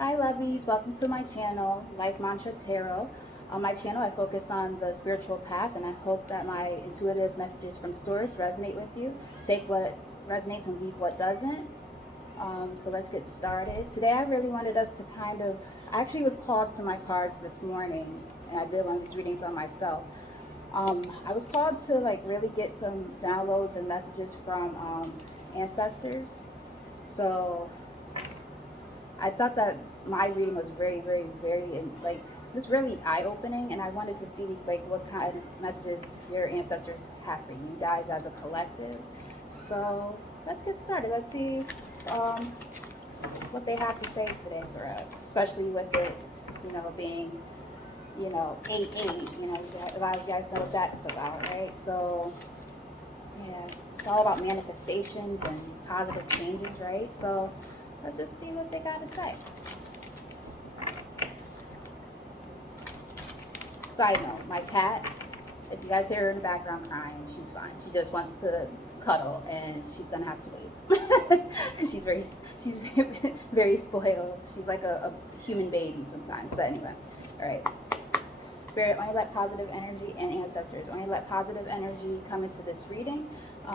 Hi lovies, welcome to my channel, Life Mantra Tarot. On my channel I focus on the spiritual path, and I hope that my intuitive messages from source resonate with you. Take what resonates and leave what doesn't. So let's get started. Today I really wanted us to I actually was called to my cards this morning, and I did one of these readings on myself. I was called to really get some downloads and messages from ancestors. So I thought that my reading was very, was really eye-opening, and I wanted to see what kind of messages your ancestors have for you guys as a collective. So let's get started. Let's see what they have to say today for us, especially with it, being, 8-8. A lot of you guys know what that's about, right? So yeah, it's all about manifestations and positive changes, right? So let's just see what they got to say. Side note, my cat, if you guys hear her in the background crying, she's fine. She just wants to cuddle, and she's gonna have to wait. she's very, very spoiled. She's like a human baby sometimes. But anyway, all right. Spirit, only let positive energy, and ancestors, only let positive energy come into this reading.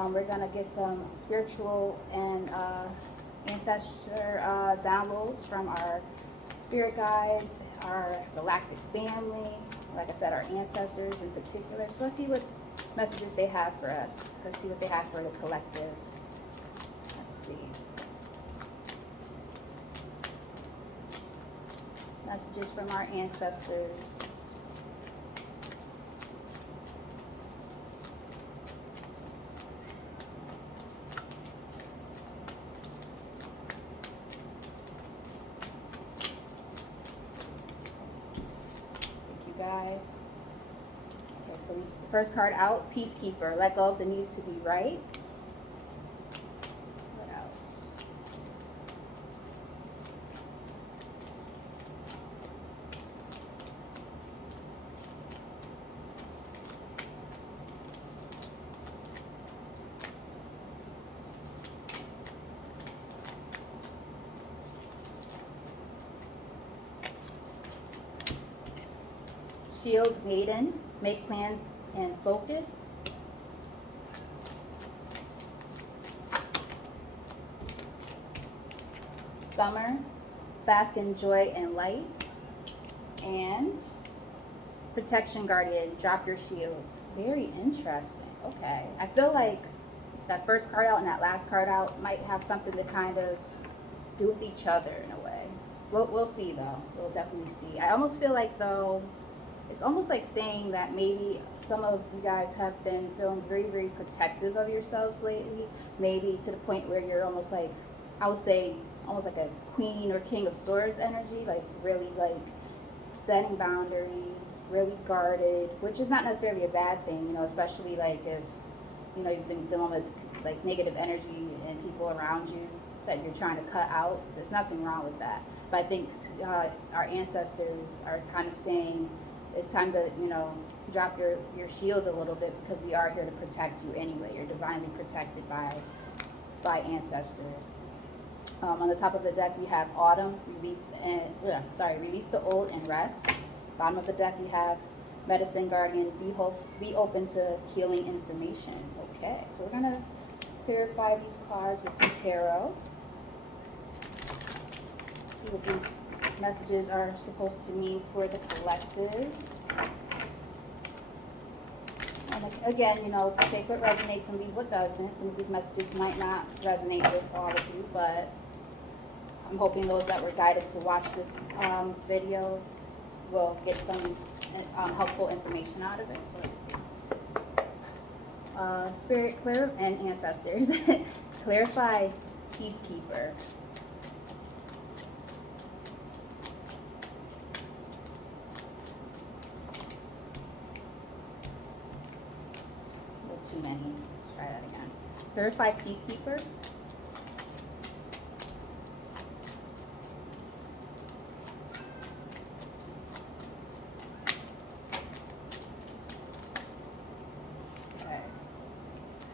We're gonna get some spiritual and ancestor downloads from our spirit guides, our galactic family, like I said, our ancestors in particular. So let's see what messages they have for us. Let's see what they have for the collective. Let's see. Messages from our ancestors. Guys. Okay, so the first card out, Peacekeeper. Let go of the need to be right. What else? Shield Maiden, make plans and focus. Summer, bask in joy and light. And Protection Guardian, drop your shields. Very interesting. Okay. I feel like that first card out and that last card out might have something to kind of do with each other in a way. We'll see though. We'll definitely see. I almost feel like though, it's almost like saying that maybe some of you guys have been feeling very, very protective of yourselves lately. Maybe to the point where you're almost like, I would say, almost like a queen or king of swords energy, like really like setting boundaries, really guarded, which is not necessarily a bad thing, especially like if, you've been dealing with like negative energy and people around you that you're trying to cut out. There's nothing wrong with that. But I think our ancestors are kind of saying, it's time to, drop your shield a little bit, because we are here to protect you anyway. You're divinely protected by ancestors. On the top of the deck, we have Autumn, release the old and rest. Bottom of the deck, we have Medicine Guardian, be open to healing information. Okay, so we're gonna clarify these cards with some tarot. See what these messages are supposed to mean for the collective. And again, take what resonates and leave what doesn't. Some of these messages might not resonate with all of you, but I'm hoping those that were guided to watch this video will get some helpful information out of it. So let's see. Spirit, clear, and ancestors. Clarify Peacekeeper. Too many. Let's try that again. Clarify Peacekeeper. Okay.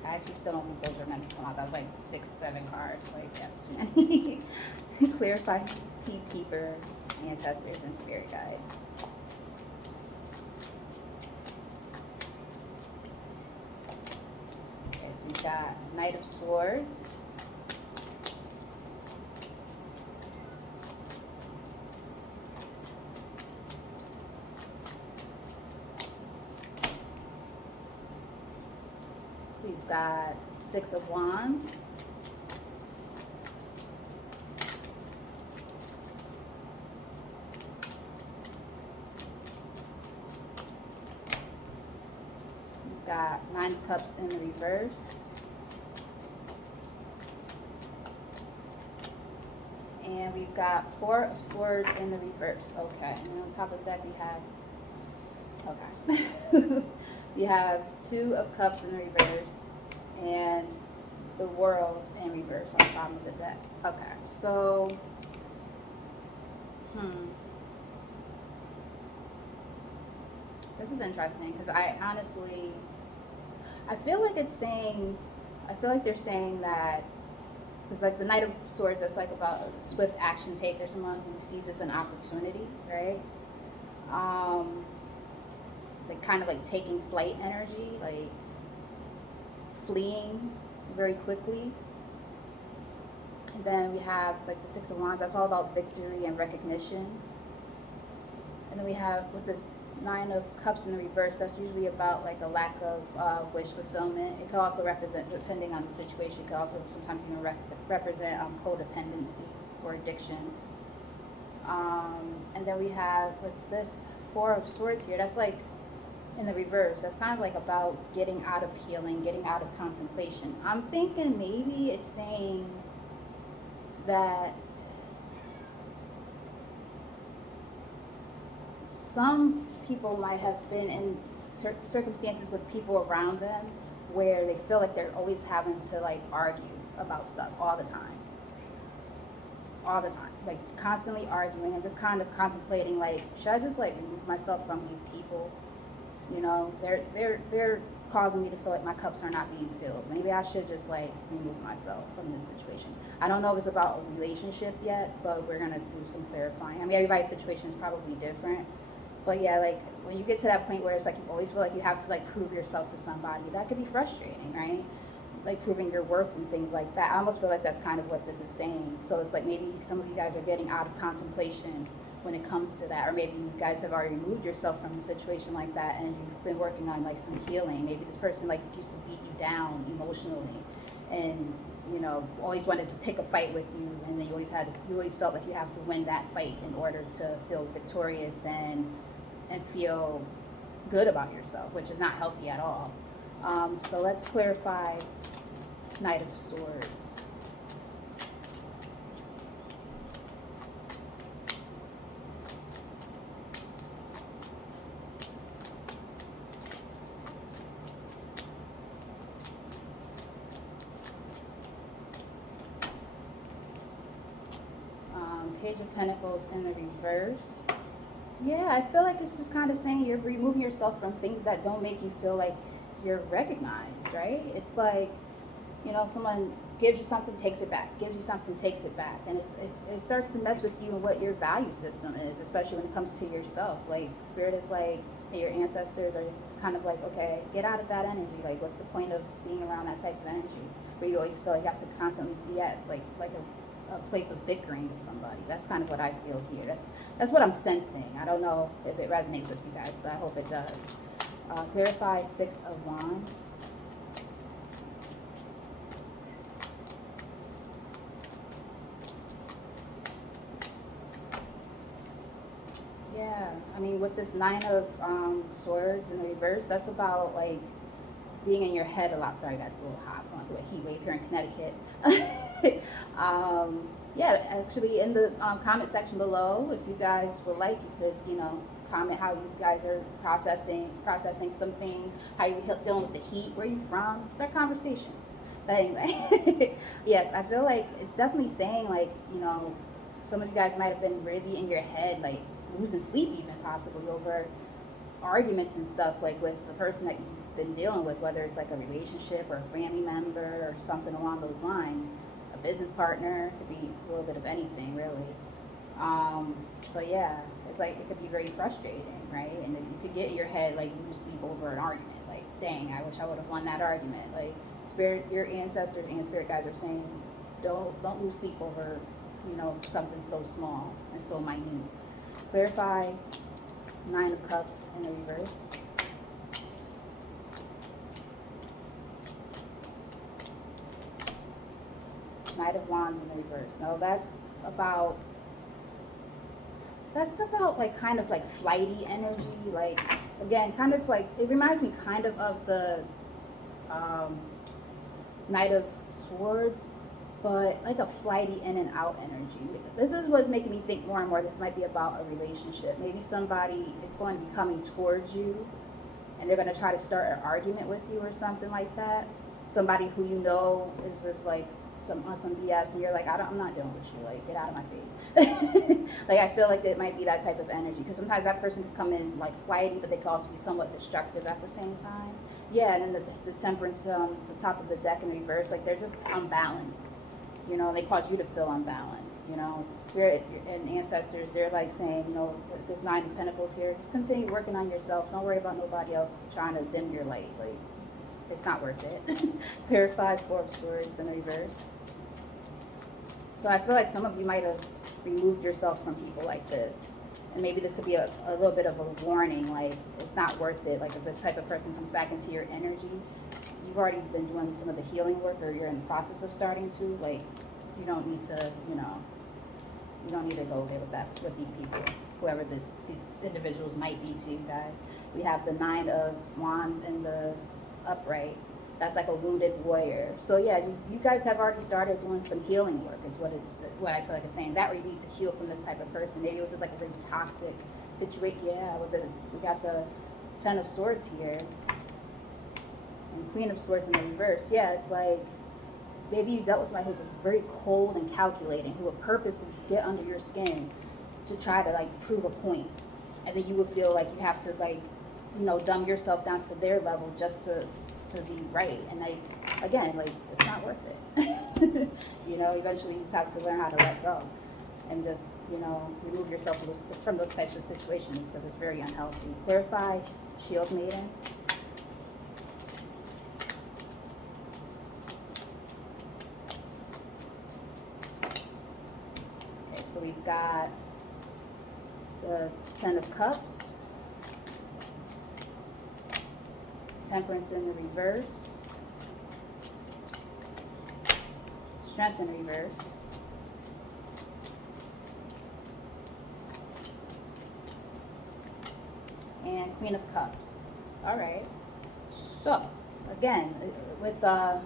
High actually still don't think those were meant to come out. That was like 6, 7 cards. Like, that's too many. Clarify peacekeeper, ancestors, and spirit guides. Okay, so we've got Knight of Swords. We've got Six of Wands. We've got Nine of Cups in the reverse. And we've got Four of Swords in the reverse. Okay, and on top of that we have, okay. We have Two of Cups in the reverse and the World in reverse on the bottom of the deck. Okay, so, this is interesting because I honestly, I feel like it's saying, I feel like they're saying that, it's like the Knight of Swords, that's like about a swift action taker, someone who seizes an opportunity, right? Like kind of like taking flight energy, like fleeing very quickly. And then we have like the Six of Wands, that's all about victory and recognition. And then we have with this Nine of Cups in the reverse, that's usually about like a lack of wish fulfillment. It could also represent, depending on the situation, it could also sometimes even represent codependency or addiction. And then we have with this Four of Swords here, that's like in the reverse, that's kind of like about getting out of healing, getting out of contemplation. I'm thinking maybe it's saying that some people might have been in circumstances with people around them where they feel like they're always having to like argue about stuff all the time, like constantly arguing and just kind of contemplating like, should I just like remove myself from these people? You know, they're causing me to feel like my cups are not being filled. Maybe I should just like remove myself from this situation. I don't know if it's about a relationship yet, but we're gonna do some clarifying. I mean, everybody's situation is probably different, but yeah, like when you get to that point where it's like you always feel like you have to like prove yourself to somebody, that could be frustrating, right? Like proving your worth and things like that. I almost feel like that's kind of what this is saying. So it's like maybe some of you guys are getting out of contemplation when it comes to that, or maybe you guys have already removed yourself from a situation like that and you've been working on like some healing. Maybe this person like used to beat you down emotionally and you know always wanted to pick a fight with you, and then you always felt like you have to win that fight in order to feel victorious and feel good about yourself, which is not healthy at all. So let's clarify Knight of Swords. Page of Pentacles in the reverse. Yeah, I feel like it's just kind of saying you're removing yourself from things that don't make you feel like you're recognized, right? It's like, you know, someone gives you something, takes it back, gives you something, takes it back. And it starts to mess with you and what your value system is, especially when it comes to yourself. Like, Spirit is like, your ancestors are just kind of like, okay, get out of that energy. Like, what's the point of being around that type of energy? Where you always feel like you have to constantly be at, like a place of bickering with somebody. That's kind of what I feel here. That's what I'm sensing. I don't know if it resonates with you guys, but I hope it does. Clarify Six of Wands. Yeah, I mean, with this Nine of Swords in the reverse, that's about like being in your head a lot. Sorry guys, it's a little hot, going through a heat wave here in Connecticut. Yeah, actually in the comment section below, if you guys would like, you could, you know, comment how you guys are processing some things, how you dealing with the heat, where you from, start conversations. But anyway, yes, I feel like it's definitely saying like, you know, some of you guys might have been really in your head, like losing sleep even possibly over arguments and stuff, like with the person that been dealing with, whether it's like a relationship or a family member or something along those lines. A business partner, could be a little bit of anything, really. But yeah, it's like it could be very frustrating, right? And you could get in your head like you sleep over an argument. Like, dang, I wish I would have won that argument. Like, spirit, your ancestors and spirit guides are saying, don't lose sleep over, something so small and so minute. Clarify Nine of Cups in the reverse. Knight of Wands in the reverse. Now that's about like kind of like flighty energy. Like, again, kind of like, it reminds me kind of the Knight of Swords, but like a flighty in and out energy. This is what's making me think more and more this might be about a relationship. Maybe somebody is going to be coming towards you and they're going to try to start an argument with you or something like that. Somebody who you know is just like some BS, and you're like, I'm not dealing with you. Like, get out of my face. Like, I feel like it might be that type of energy, because sometimes that person can come in like flighty, but they can also be somewhat destructive at the same time. Yeah, and then the Temperance, the top of the deck in reverse, like they're just unbalanced. They cause you to feel unbalanced. Spirit and ancestors, they're like saying, with this Nine of Pentacles here, just continue working on yourself. Don't worry about nobody else trying to dim your light. Like, it's not worth it. Clarify Four of Swords in reverse. So I feel like some of you might have removed yourself from people like this. And maybe this could be a little bit of a warning, like, it's not worth it. Like, if this type of person comes back into your energy, you've already been doing some of the healing work, or you're in the process of starting to, like, you don't need to, you don't need to go there with these people, whoever these individuals might be to you guys. We have the Nine of Wands in the upright. That's like a wounded warrior. So yeah, you guys have already started doing some healing work, is what I feel like it's saying. That way you need to heal from this type of person. Maybe it was just like a really toxic situation. Yeah, we got the Ten of Swords here and Queen of Swords in the reverse. Yeah, it's like maybe you dealt with somebody who's very cold and calculating, who would purposely get under your skin to try to like prove a point, and then you would feel like you have to like, dumb yourself down to their level just to be right. And like, again, like, it's not worth it. Eventually you just have to learn how to let go and just, remove yourself from those types of situations, because it's very unhealthy. Clarify Shield Maiden. Okay, so we've got the Ten of Cups, Temperance in the reverse, Strength in reverse, and Queen of Cups. All right. So again, with the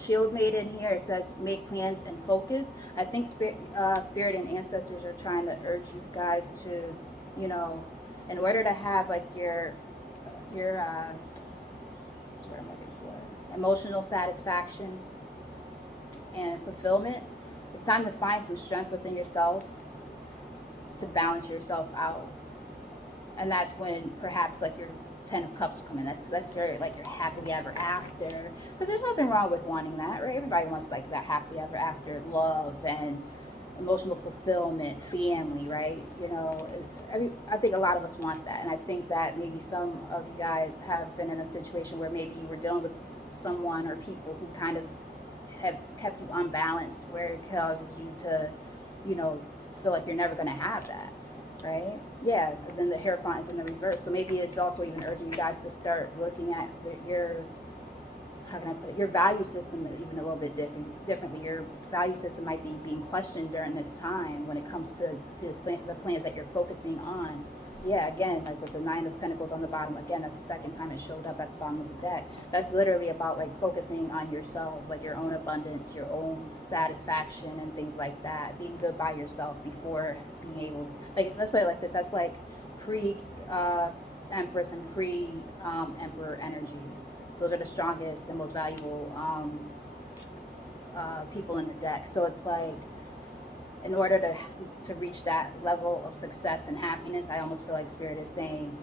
Shield Maiden here, it says make plans and focus. I think spirit and ancestors are trying to urge you guys to, in order to have like your that's what I'm looking for, emotional satisfaction and fulfillment, it's time to find some strength within yourself to balance yourself out. And that's when perhaps like your Ten of Cups will come in. That's your like your happily ever after, because there's nothing wrong with wanting that, right? Everybody wants like that happily ever after, love and emotional fulfillment, family, right? I think a lot of us want that, and I think that maybe some of you guys have been in a situation where maybe you were dealing with someone or people who kind of have kept you unbalanced, where it causes you to, feel like you're never going to have that, right? Yeah. And then the Hierophant is in the reverse, so maybe it's also even urging you guys to start looking at your, how can I put it, your value system even a little bit differently. Your value system might be being questioned during this time when it comes to the plans that you're focusing on. Yeah, again, like with the Nine of Pentacles on the bottom, again, that's the second time it showed up at the bottom of the deck. That's literally about like focusing on yourself, like your own abundance, your own satisfaction and things like that. Being good by yourself before being able to, like, let's put it like this, that's like pre-Empress and pre-Emperor energy. Those are the strongest and most valuable people in the deck. So it's like, in order to reach that level of success and happiness, I almost feel like Spirit is saying,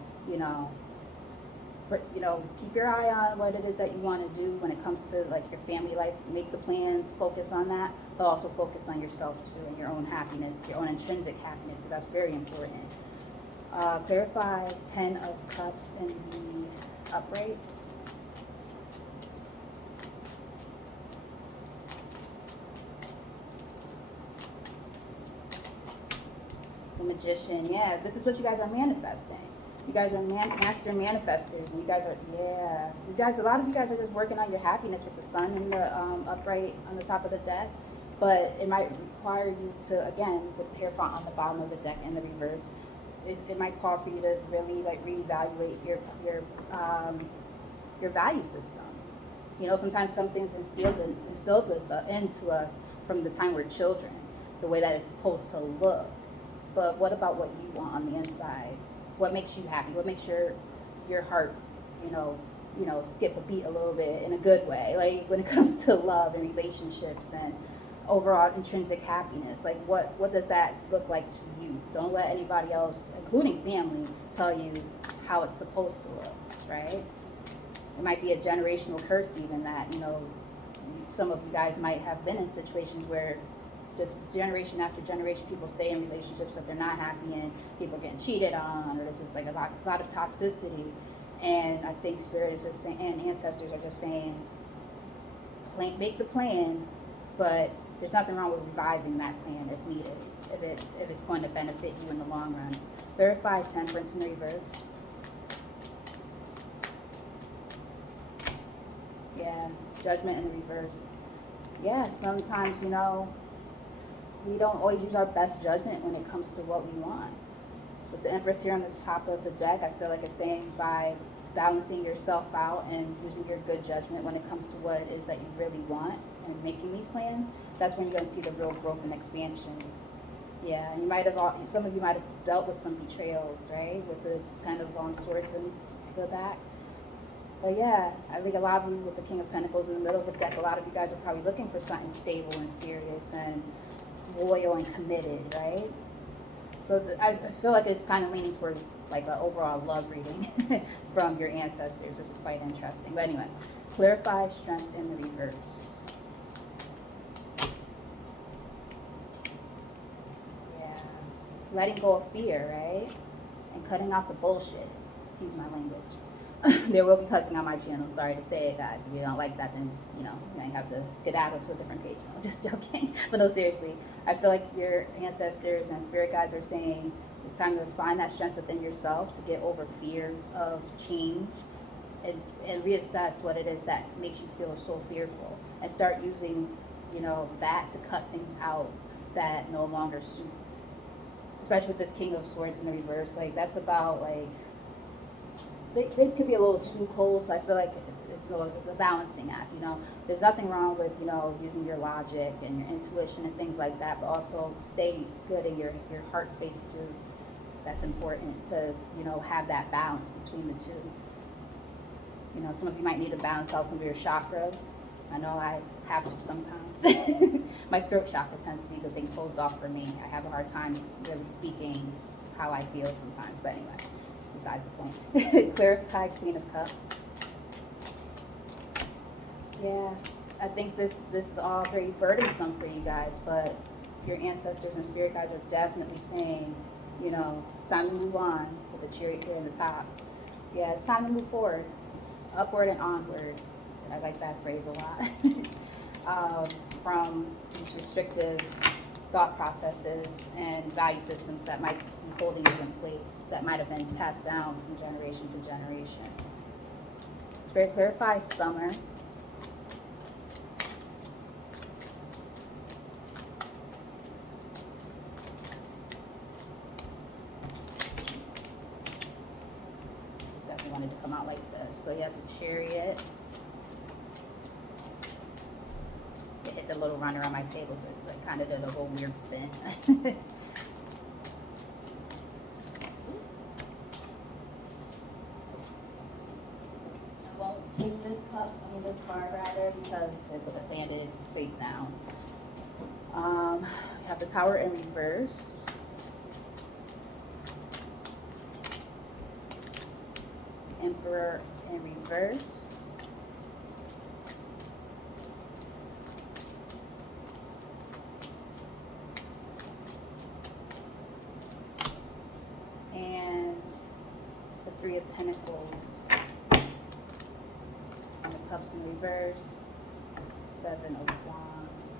you know, keep your eye on what it is that you want to do when it comes to like your family life. Make the plans, focus on that, but also focus on yourself too and your own happiness, your own intrinsic happiness, because that's very important. Clarify 10 of Cups in the upright. The Magician, yeah, this is what you guys are manifesting. You guys are master manifestors, and you guys are, yeah, you guys, a lot of you guys are just working on your happiness with the sun in the upright on the top of the deck, but it might require you to, again, with the Hierophant on the bottom of the deck in the reverse, it might call for you to really like reevaluate your value system. You know, sometimes something's instilled into us from the time we're children, the way that it's supposed to look. But what about what you want on the inside? What makes you happy? What makes your heart, skip a beat a little bit in a good way? Like when it comes to love and relationships and overall intrinsic happiness, like what does that look like to you? Don't let anybody else, including family, tell you how it's supposed to look, right? It might be a generational curse even that, some of you guys might have been in situations where just generation after generation people stay in relationships that they're not happy in, people getting cheated on, or there's just like a lot of toxicity. And I think Spirit is just saying, and ancestors are just saying, make the plan, but there's nothing wrong with revising that plan if needed, if it's going to benefit you in the long run. Verify Temperance in the reverse. Yeah, Judgment in the reverse. Yeah, sometimes, we don't always use our best judgment when it comes to what we want. With the Empress here on the top of the deck, I feel like it's saying by balancing yourself out and using your good judgment when it comes to what it is that you really want and making these plans, that's when you're going to see the real growth and expansion. Yeah, some of you might have dealt with some betrayals, right? With the 10 of Swords in the back. But yeah, I think a lot of you with the King of Pentacles in the middle of the deck, a lot of you guys are probably looking for something stable and serious and loyal and committed, right? So I feel like it's kind of leaning towards like an overall love reading from your ancestors, which is quite interesting. But anyway, clarify Strength in the reverse. Yeah, letting go of fear, right? And cutting out the bullshit. Excuse my language. There will be cussing on my channel. Sorry to say it, guys. If you don't like that, then, you might have to skedaddle to a different page. I'm just joking. But no, seriously. I feel like your ancestors and spirit guides are saying it's time to find that strength within yourself to get over fears of change and reassess what it is that makes you feel so fearful. And start using, that to cut things out that no longer suit. Especially with this King of Swords in the reverse. Like, that's about, like, they could be a little too cold, so I feel like it's a balancing act, There's nothing wrong with, using your logic and your intuition and things like that, but also stay good in your heart space too. That's important to, have that balance between the two. Some of you might need to balance out some of your chakras. I know I have to sometimes. My throat chakra tends to be the thing closed off for me. I have a hard time really speaking how I feel sometimes, but anyway. Besides the point. Clarify Queen of Cups. Yeah, I think this is all very burdensome for you guys, but your ancestors and spirit guides are definitely saying, it's time to move on with the Chariot here in the top. Yeah, it's time to move forward, upward and onward. I like that phrase a lot. From these restrictive thought processes and value systems that might be holding you in place, that might have been passed down from generation to generation. Spirit, clarify Summer. Just definitely wanted to come out like this. So you have the Chariot. It hit the little runner on my table, so it kind of did a whole weird spin. Take this card rather, because it landed face down. We have the Tower in reverse. Emperor in reverse. And the Three of Pentacles. And the Cups in reverse. Seven of Wands.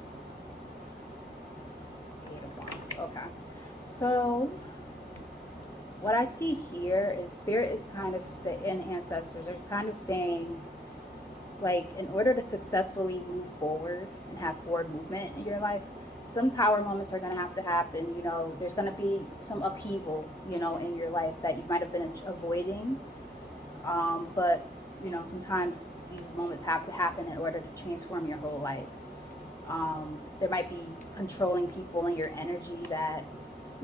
Eight of Wands. Okay. So what I see here is Spirit is kind of, and ancestors are kind of saying, like, in order to successfully move forward and have forward movement in your life, some tower moments are going to have to happen. You know, there's going to be some upheaval, you know, in your life that you might have been avoiding. But, you know, sometimes these moments have to happen in order to transform your whole life. There might be controlling people in your energy that,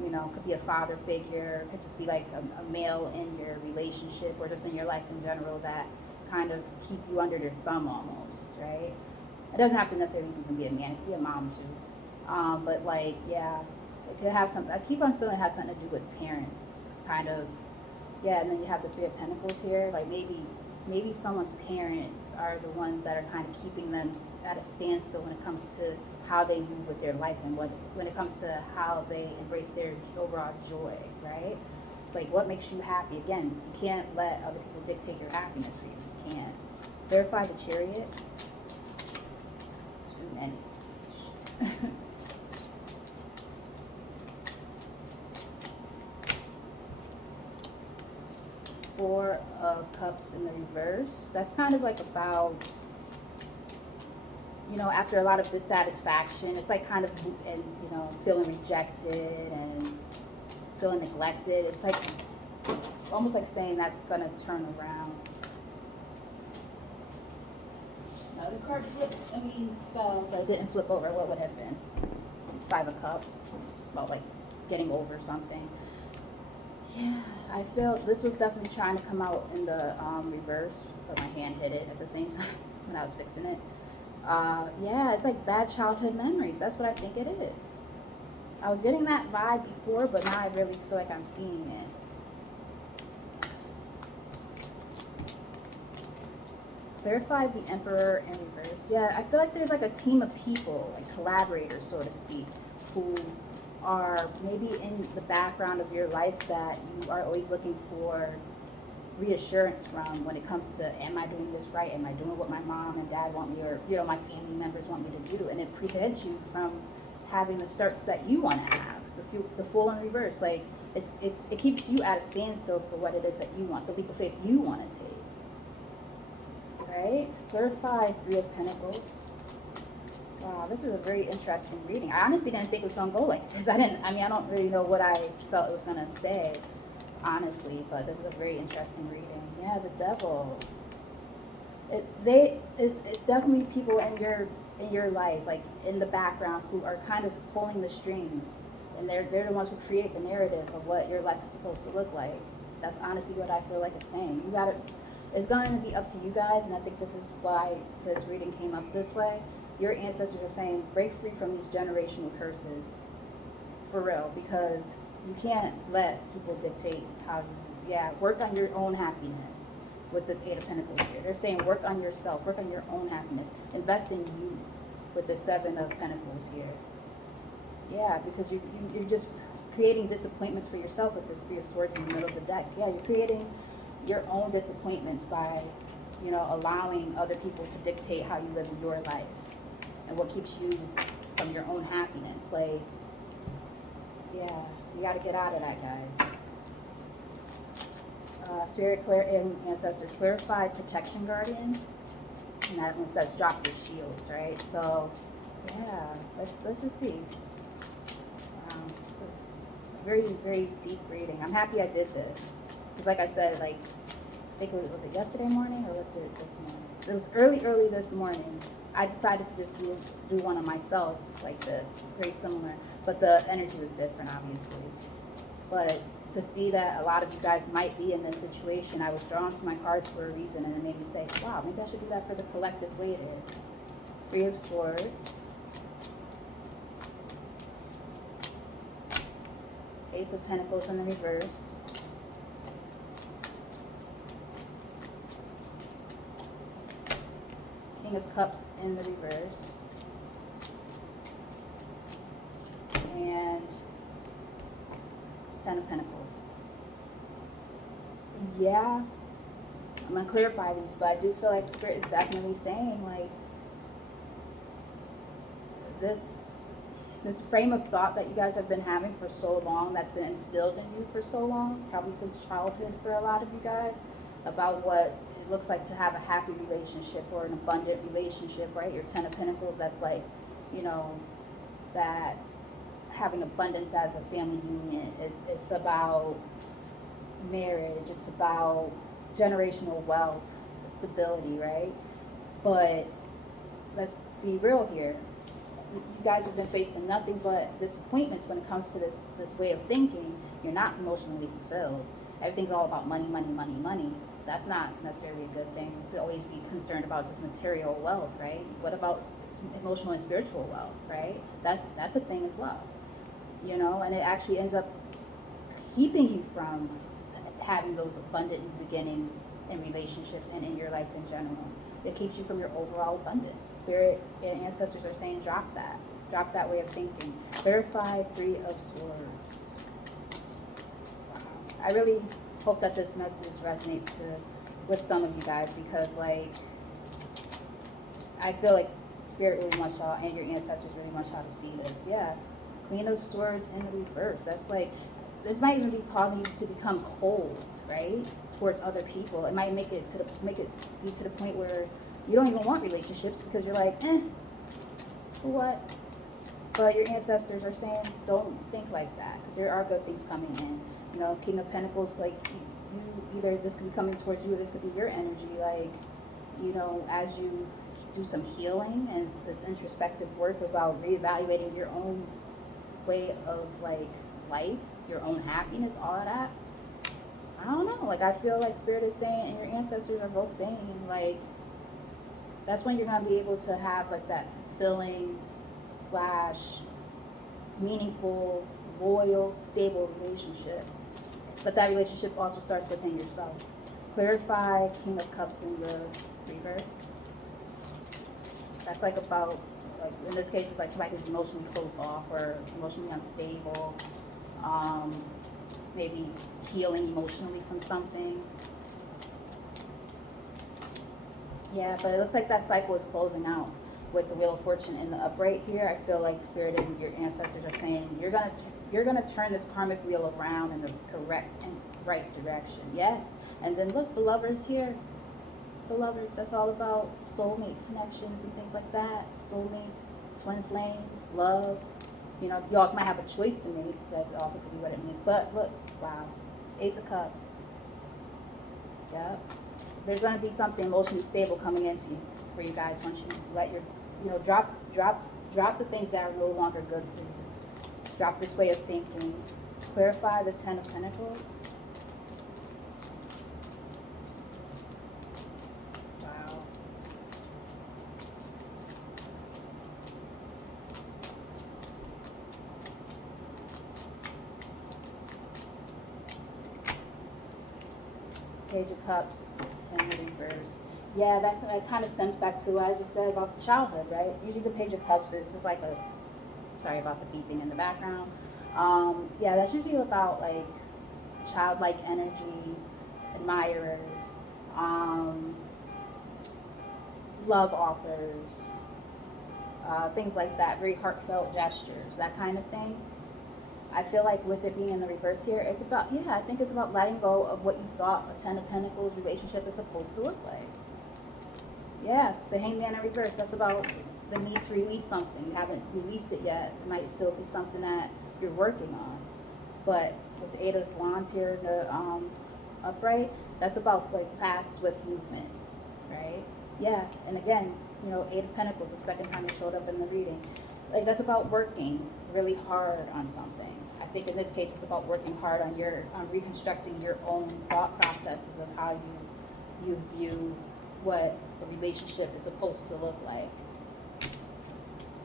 you know, could be a father figure, could just be like a male in your relationship or just in your life in general that kind of keep you under their thumb almost, right? It doesn't have to necessarily even be a man, it could be a mom too. But like, yeah, it could have some, I keep on feeling it has something to do with parents, kind of. Yeah, and then you have the Three of Pentacles here, like maybe someone's parents are the ones that are kind of keeping them at a standstill when it comes to how they move with their life and when it comes to how they embrace their overall joy, right? Like, what makes you happy? Again, you can't let other people dictate your happiness for you. You just can't. Verify the Chariot. Too many. Four of Cups in the reverse. That's kind of like about, you know, after a lot of dissatisfaction, it's like kind of, and you know, feeling rejected and feeling neglected. It's like almost like saying that's gonna turn around. Now the card flips, fell, but it didn't flip over. What would it have been? Five of Cups. It's about like getting over something. Yeah, I feel this was definitely trying to come out in the reverse, but my hand hit it at the same time when I was fixing it. Yeah, it's like bad childhood memories. That's what I think it is. I was getting that vibe before, but now I really feel like I'm seeing it. Verify the Emperor in reverse. Yeah, I feel like there's like a team of people, like collaborators, so to speak, who are maybe in the background of your life that you are always looking for reassurance from when it comes to, am I doing this right? Am I doing what my mom and dad want me, or, you know, my family members want me to do? And it prevents you from having the starts that you want to have, the Fool in reverse. Like, it keeps you at a standstill for what it is that you want, the leap of faith you want to take, right? Clarify Three of Pentacles. Wow, this is a very interesting reading. I honestly didn't think it was going to go like this. I don't really know what I felt it was going to say, honestly, but this is a very interesting reading. Yeah, the Devil. It's definitely people in your life, like in the background, who are kind of pulling the strings, and they're the ones who create the narrative of what your life is supposed to look like. That's honestly what I feel like it's saying. It's going to be up to you guys, and I think this is why this reading came up this way. Your ancestors are saying, break free from these generational curses, for real, because you can't let people dictate how you, work on your own happiness with this Eight of Pentacles here. They're saying work on yourself, work on your own happiness, invest in you with the Seven of Pentacles here. Yeah, because you're just creating disappointments for yourself with this Three of Swords in the middle of the deck. Yeah, you're creating your own disappointments by, you know, allowing other people to dictate how you live in your life and what keeps you from your own happiness. Like, yeah, you got to get out of that, guys. Spirit, and ancestors, clarify protection guardian, and that one says drop your shields, right? So, yeah, let's just see. This is a very, very deep reading. I'm happy I did this because, like I said, like, I think was it yesterday morning or was it this morning? It was early this morning. I decided to just do one on myself like this, very similar, but the energy was different, obviously. But to see that a lot of you guys might be in this situation, I was drawn to my cards for a reason, and it made me say, wow, maybe I should do that for the collective later. Three of Swords. Ace of Pentacles in the reverse. King of Cups in the reverse. And Ten of Pentacles. Yeah, I'm going to clarify these, but I do feel like Spirit is definitely saying, like, this frame of thought that you guys have been having for so long, that's been instilled in you for so long, probably since childhood for a lot of you guys, about what it looks like to have a happy relationship or an abundant relationship, right? Your Ten of Pentacles, that's like, you know, that having abundance as a family union. It's about marriage. It's about generational wealth, stability, right? But let's be real here. You guys have been facing nothing but disappointments when it comes to this way of thinking. You're not emotionally fulfilled. Everything's all about money, money, money, money. That's not necessarily a good thing to always be concerned about just material wealth, right? What about emotional and spiritual wealth, right? That's a thing as well, you know, and it actually ends up keeping you from having those abundant new beginnings in relationships and in your life in general. It keeps you from your overall abundance. Spirit and ancestors are saying drop that way of thinking. Verify Three of Swords. Wow. I really hope that this message resonates with some of you guys, because like I feel like Spirit really wants y'all and your ancestors really want y'all to see this. Yeah, Queen of Swords in the reverse. That's like, this might even be causing you to become cold, right, towards other people. It might make it be to the point where you don't even want relationships because you're like, for what? But your ancestors are saying, don't think like that, because there are good things coming in. You know, King of Pentacles, like you either this could be coming towards you or this could be your energy. Like, you know, as you do some healing and this introspective work about reevaluating your own way of like life, your own happiness, all of that. I don't know. Like, I feel like Spirit is saying, and your ancestors are both saying, like, that's when you're going to be able to have like that fulfilling / meaningful, loyal, stable relationship. But that relationship also starts within yourself. Clarify King of Cups in the reverse. That's like about, like in this case, it's like somebody who's emotionally closed off or emotionally unstable. Maybe healing emotionally from something. Yeah, but it looks like that cycle is closing out with the Wheel of Fortune in the upright here. I feel like Spirit and your ancestors are saying you're gonna turn this karmic wheel around in the correct and right direction. Yes, and then look, the Lovers here. The Lovers. That's all about soulmate connections and things like that. Soulmates, twin flames, love. You know, you also might have a choice to make. That also could be what it means. But look, wow, Ace of Cups. Yeah. There's going to be something emotionally stable coming into you for you guys once you let your, you know, drop the things that are no longer good for you. Drop this way of thinking. Clarify the Ten of Pentacles. Wow. Page of Cups in the reverse. Yeah, that kind of stems back to what I just said about childhood, right? Usually the Page of Cups is just like a, sorry about the beeping in the background. Yeah, that's usually about like childlike energy, admirers, love offers, things like that, very heartfelt gestures, that kind of thing. I feel like with it being in the reverse here, it's about, yeah, I think it's about letting go of what you thought a Ten of Pentacles relationship is supposed to look like. Yeah, the Hangman in reverse, that's about the need to release something. You haven't released it yet. It might still be something that you're working on. But with the Eight of Wands here in the upright, that's about like fast, swift movement, right? Yeah, and again, you know, Eight of Pentacles, the second time it showed up in the reading. Like, that's about working really hard on something. I think in this case, it's about working hard on reconstructing your own thought processes of how you view what a relationship is supposed to look like.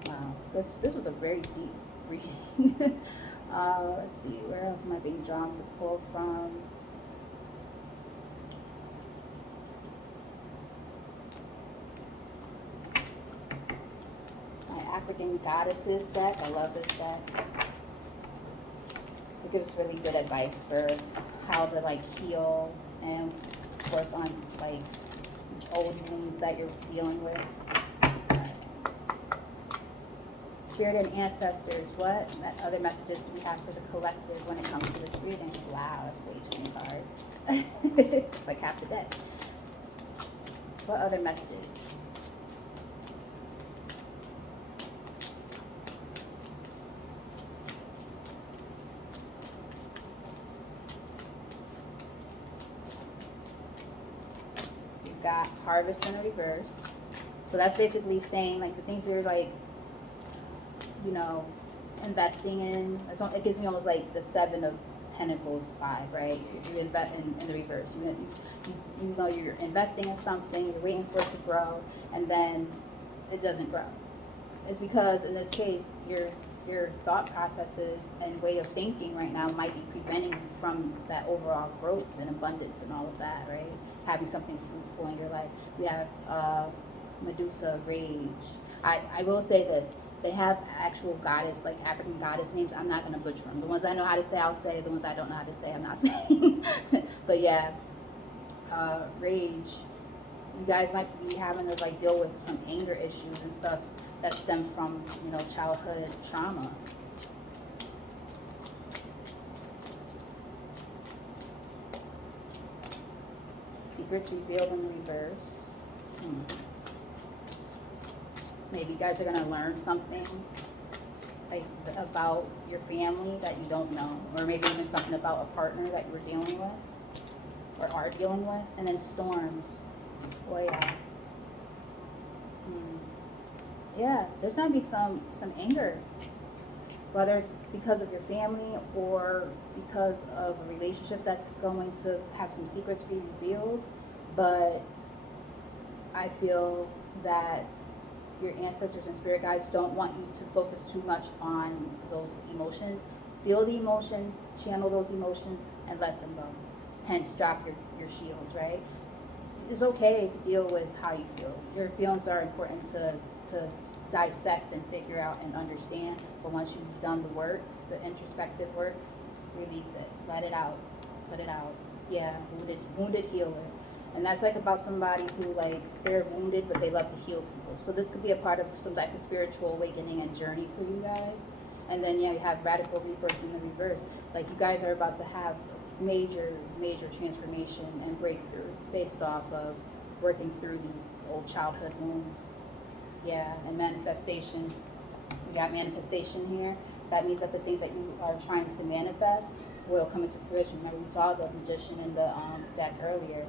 Wow, this was a very deep reading. Let's see, where else am I being drawn to pull from? African Goddesses deck. I love this deck. It gives really good advice for how to like heal and work on like old wounds that you're dealing with. Spirit and ancestors, what other messages do we have for the collective when it comes to this reading? Wow, that's way too many cards. It's like half the deck. What other messages? You've got harvest in reverse. So that's basically saying like the things you're like, you know, investing in. It gives me almost like the 7 of Pentacles vibe, right? You invest in the reverse. You know you're investing in something, you're waiting for it to grow, and then it doesn't grow. It's because in this case, your thought processes and way of thinking right now might be preventing you from that overall growth and abundance and all of that, right? Having something fruitful in your life. We have Medusa, Rage. I will say this. They have actual goddess, like African goddess names. I'm not going to butcher them. The ones I know how to say, I'll say. The ones I don't know how to say, I'm not saying. But yeah, Rage. You guys might be having to like deal with some anger issues and stuff that stem from, you know, childhood trauma. Secrets revealed in reverse. Maybe you guys are going to learn something like about your family that you don't know, or maybe even something about a partner that you're dealing with or are dealing with. And then storms. Oh yeah. Yeah, there's going to be some anger, whether it's because of your family or because of a relationship that's going to have some secrets be revealed. But I feel that your ancestors and spirit guides don't want you to focus too much on those emotions. Feel the emotions, channel those emotions, and let them go. Hence, drop your shields, right? It's okay to deal with how you feel. Your feelings are important to dissect and figure out and understand. But once you've done the work, the introspective work, release it. Let it out. Put it out. Yeah, wounded healer. And that's like about somebody who like they're wounded but they love to heal people. So this could be a part of some type of spiritual awakening and journey for you guys. And then yeah, you have radical rebirth in the reverse. Like you guys are about to have major transformation and breakthrough based off of working through these old childhood wounds. Yeah, and manifestation. We got manifestation here. That means that the things that you are trying to manifest will come into fruition. Remember, we saw the magician in the deck earlier.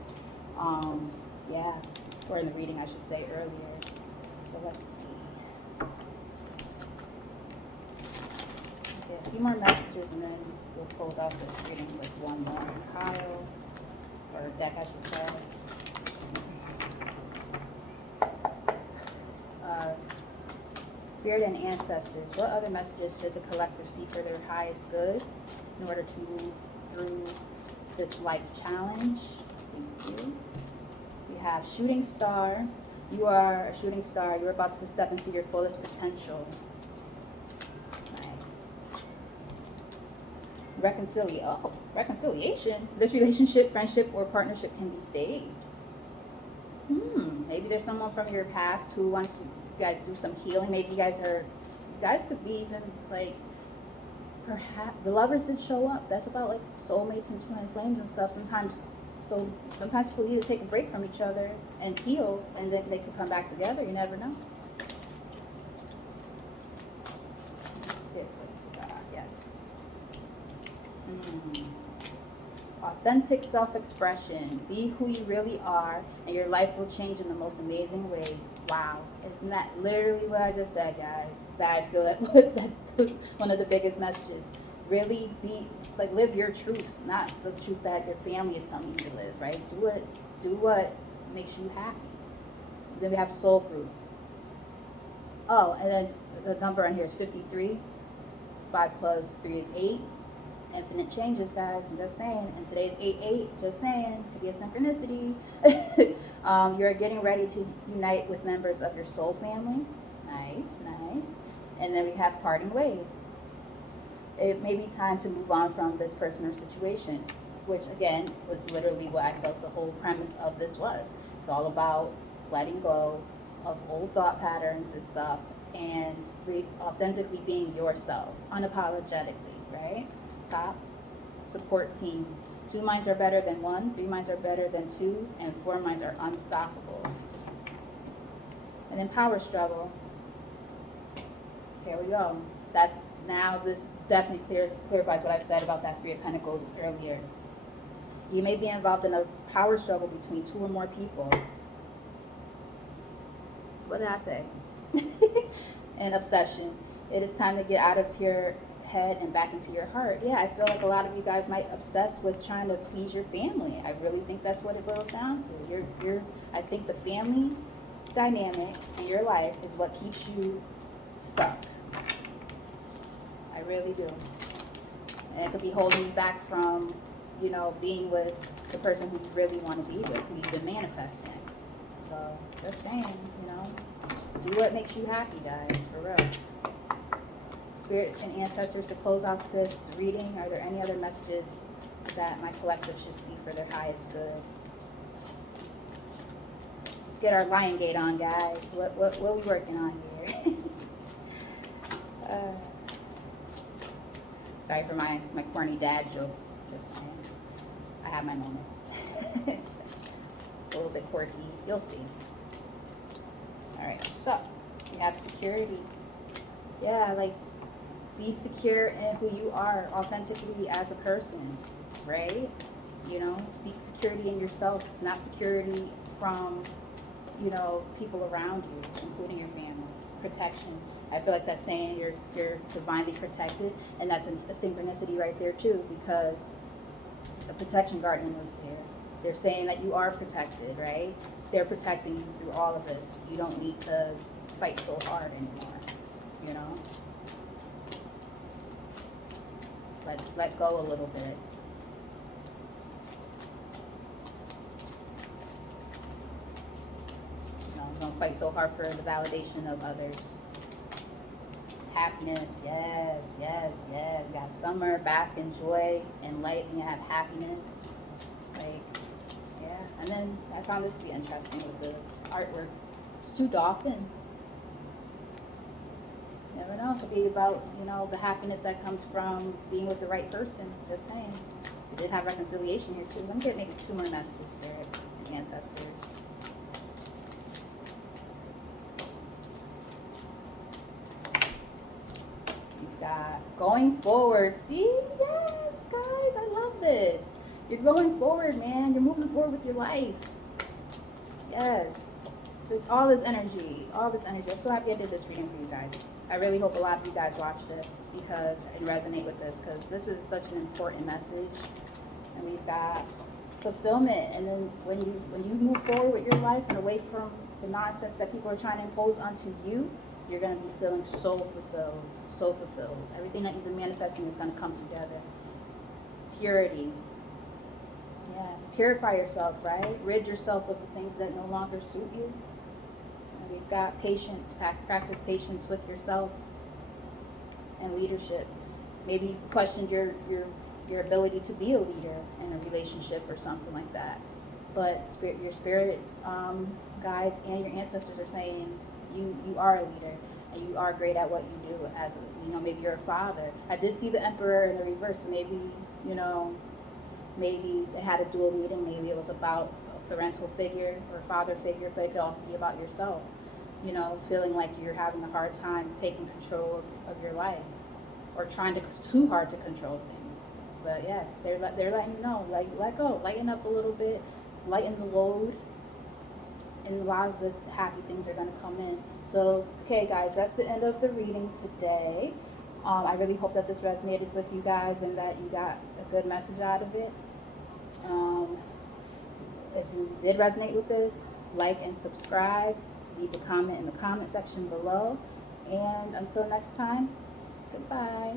Yeah, or in the reading, I should say, earlier. So let's see. Okay, a few more messages, and then we'll close out this reading with one more pile, or deck, I should say. Spirit and ancestors, what other messages should the collective see for their highest good in order to move through this life challenge? Thank you. We have shooting star. You are a shooting star. You're about to step into your fullest potential. Nice. Reconciliation. This relationship, friendship, or partnership can be saved. Maybe there's someone from your past who wants to guys do some healing. Maybe you guys could be even like, perhaps the lovers did show up. That's about like soulmates and twin flames and stuff. Sometimes people need to take a break from each other and heal, and then they can come back together. You never know. Yes. Authentic self-expression. Be who you really are, and your life will change in the most amazing ways. Wow. Isn't that literally what I just said, guys? That I feel that's one of the biggest messages. Really live your truth, not the truth that your family is telling you to live, right? Do what makes you happy. Then we have soul group. Oh, and then the number on here is 53. 5 plus 3 is 8. Infinite changes, guys. I'm just saying. And today's 8-8. Just saying. Could be a synchronicity. You're getting ready to unite with members of your soul family. Nice. And then we have parting ways. It may be time to move on from this person or situation, which again was literally what I felt the whole premise of this was. It's all about letting go of old thought patterns and stuff, and authentically being yourself, unapologetically, right? Top, support team. 2 minds are better than 1, 3 minds are better than 2, and 4 minds are unstoppable. And then power struggle. Here we go. This definitely clarifies what I said about that 3 of Pentacles earlier. You may be involved in a power struggle between 2 or more people. What did I say? An obsession. It is time to get out of your head and back into your heart. Yeah, I feel like a lot of you guys might obsess with trying to please your family. I really think that's what it boils down to. I think the family dynamic in your life is what keeps you stuck. I really do. And it could be holding you back from, being with the person who you really want to be with, who you've been manifesting. So, just saying, do what makes you happy, guys, for real. Spirit and ancestors, to close off this reading, are there any other messages that my collective should see for their highest good? Let's get our lion gate on, guys. What are we working on here? Sorry for my corny dad jokes. Just saying. I have my moments. A little bit quirky. You'll see. Alright, so we have security. Yeah, like, be secure in who you are authentically as a person, right? Seek security in yourself, not security from, people around you, including your family. Protection. I feel like that's saying you're divinely protected, and that's a synchronicity right there too, because the protection guardian was there. They're saying that you are protected, right? They're protecting you through all of this. You don't need to fight so hard anymore, Let go a little bit. Don't fight so hard for the validation of others. Happiness, yes. You got summer, bask in joy and light, and you have happiness. Yeah. And then I found this to be interesting with the artwork. It's 2 dolphins. You never know. It could be about, the happiness that comes from being with the right person. Just saying. We did have reconciliation here too. Let me get maybe 2 more messages, Spirit, ancestors. You've got going forward. See? Yes, guys. I love this. You're going forward, man. You're moving forward with your life. Yes. All this energy. I'm so happy I did this reading for you guys. I really hope a lot of you guys watch this and resonate with this, because this is such an important message. And we've got fulfillment. And then when you move forward with your life and away from the nonsense that people are trying to impose onto you, you're going to be feeling so fulfilled. Everything that you've been manifesting is going to come together. Purity. Yeah, purify yourself, right? Rid yourself of the things that no longer suit you. And we've got patience. Practice patience with yourself and leadership. Maybe you've questioned your ability to be a leader in a relationship or something like that. But your spirit guides and your ancestors are saying you are a leader, and you are great at what you do. As maybe you're a father. I did see the Emperor in the reverse, so maybe maybe they had a dual meaning. Maybe it was about a parental figure or father figure, but it could also be about yourself. Feeling like you're having a hard time taking control of your life, or trying too hard to control things. But yes, they're letting you know, like, let go, lighten up a little bit, lighten the load, and a lot of the happy things are going to come in. So, okay, guys, that's the end of the reading today. I really hope that this resonated with you guys and that you got a good message out of it. If you did resonate with this, like and subscribe. Leave a comment in the comment section below. And until next time, goodbye.